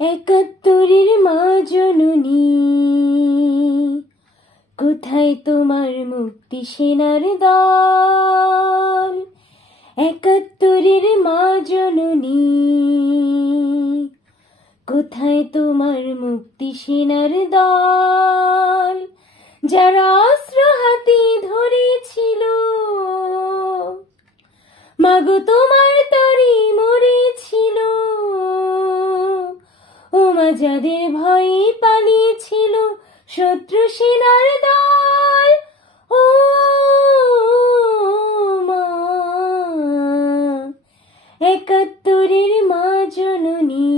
একাত্তরের মা জননী, কোথায় তোমার মুক্তি সেনার দল? একাত্তরের মা জননী, কোথায় তোমার মুক্তি সেনার দল? যারা অস্ত্র হাতে ধরেছিল, মাগো তোমার তরে মরেছিল। ওমা যাদের ভয়ে পালিয়েছিল শত্রু সেনার দল। ও মা, একাত্তরের মা জননী,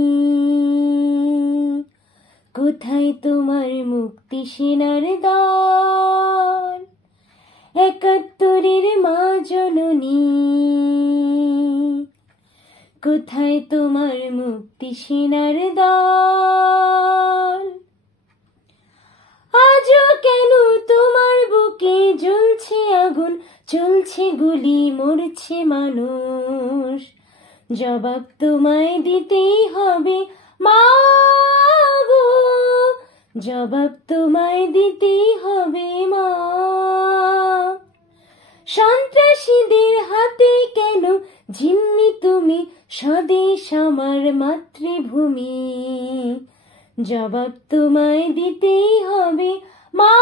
কোথায় তোমার মুক্তি সেনার দল? একাত্তরের মা জননী, কোথায় তোমার মুক্তি সেনার দল? আজও কেন তোমার বুকে জ্বলছে আগুন, চলছে গুলি, মরছে মানুষ? জবাব তোমায় দিতেই হবে মা গো, জবাব তোমায় দিতেই হবে মা। সন্ত্রাসীদের হাতে কেন জিম্মি তুমি, স্বদেশ আমার মাতৃভূমি? জবাব তোমায় দিতেই হবে মা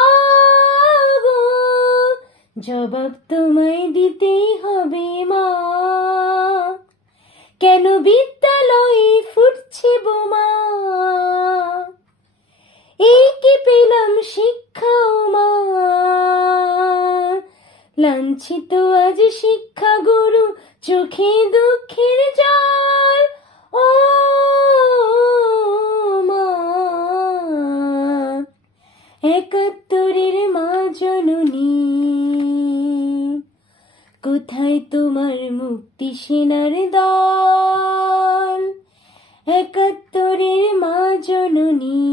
গো, জবাব তোমায় দিতেই হবে মা। কেন বিদ্যালয়ে ফুটছে বোমা, এই কি পেলাম শিক্ষা ও মা? লাঞ্ছিত আজ শিক্ষা গুরু, চোখে দুঃখের জল। ও মা, একাত্তরের মা জননী, কোথায় তোমার মুক্তি সেনার দল? একাত্তরের মা জননী,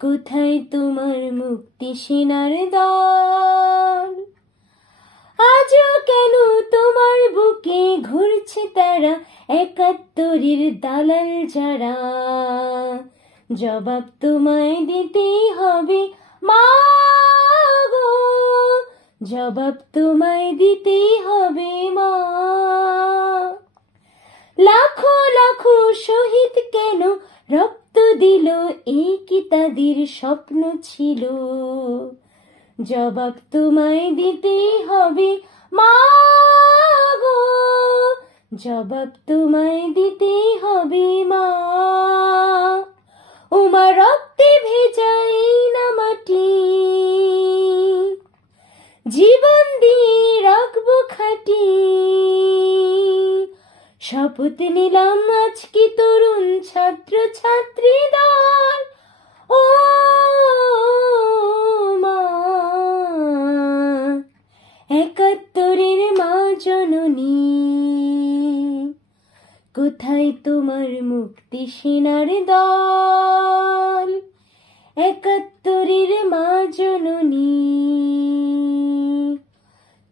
কোথায় তোমার মুক্তি সেনার দল? আজও কেন তোমার বুকে ঘুরছে তারা, একাত্তরের দালাল যারা? জবাব তোমায় দিতেই হবে মা গো, জবাব তোমায় দিতেই হবে মা। লাখো লাখো শহীদ কেন রক্ত দিল, এই কি তাদের স্বপ্ন ছিল? জবাব তোমায় দিতেই হবে মা গো, জবাব তোমায় দিতেই হবে মা। ওমা রক্তে ভেজা এই না মাটি, জীবন দিয়ে রাখবো খাঁটি। শপথ নিলাম আজকে তরুণ ছাত্র ছাত্রী দল। ও মা, একাত্তরের মা জননী, কোথায় তোমার মুক্তি সেনার দল? একাত্তরের মা জননী,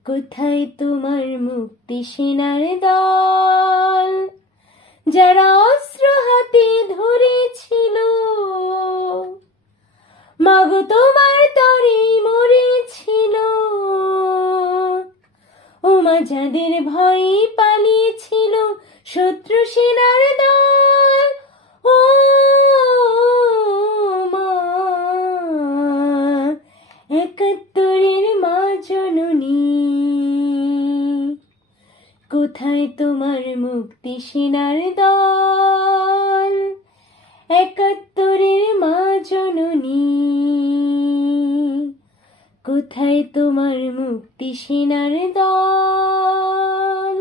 কোথায় তোমার মুক্তি সেনার দল? যারা অস্ত্র হাতে ধরেছিল, মাগো তোমার তরে মরেছিল। ওমা যাদের ভয়ে পালিয়েছিল শত্রু সেনার দল। ও মা, একাত্তরের মা জননী, কোথায় তোমার মুক্তি সেনার দল? একাত্তরের মা জননী, কোথায় তোমার মুক্তি সেনার দল?